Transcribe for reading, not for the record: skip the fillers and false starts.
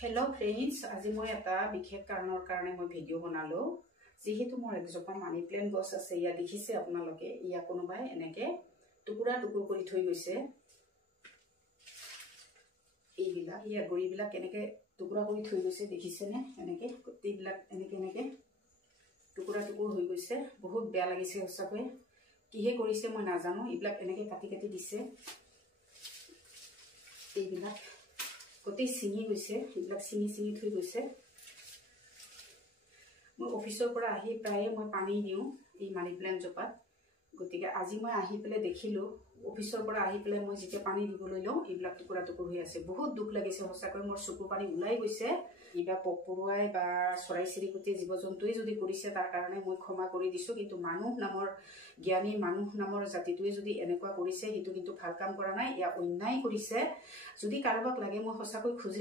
Hello friends, আজি মই এটা বিশেষ কাৰণৰ কাৰণে মই ভিডিও বনালো যেহেতু মোৰ একজোপা মানি প্লেন্ট গছ আছে ইয়া দেখিছে আপোনালোকে ইয়া কোনোবাই এনেকে টুকুৰা টুকুৰ কৰি থৈ গৈছে এইবিলা ইয়া গৰিবিলা কেনেকে টুকুৰা কৰি থৈ গৈছে দেখিছে নে এনেকে কটিবিলা এনেকে টুকুৰা টুকুৰ হৈ গৈছে বহুত বেয়া লাগিছে হসাকৈ কিহে কৰিছে মই নাজানো ইবিলাক এনেকে কাটি কাটি দিছে এইবিলা কতি সিঙি গৈছে ইবিলাক সিঙি থৈ গৈছে মই অফিসৰ পৰা আহি প্ৰায় মই পানী দিও এই মানি প্লান্ট জপাত গতিকে আজি মই আহি পেলে দেখিলো অফিসৰ পৰা আহি পেলে মই যেতিয়া পানী দিবলৈ লও ইবিলাক টুকুৰা টুকুৰ হৈ আছে বহুত দুখ লাগিছে হসাকৈ মোৰ চকুৰ পানী উলাই গৈছে ইবা পপুৰুৱাই বা চৰাই চিৰিকটি জীৱ-জন্তুই যদি কৰিছে তাৰ কাৰণে মই ক্ষমা কৰি দিছো কিন্তু মানুহ নামৰ জ্ঞানী মানুহ নামৰ জাতিটোৱে যদি এনেকুৱা কৰিছে হেতু কিন্তু ভাল কাম কৰা নাই ইয়া অন্যায় কৰিছে যদি কাৰোবাক লাগে মই হসাকৈ খুজি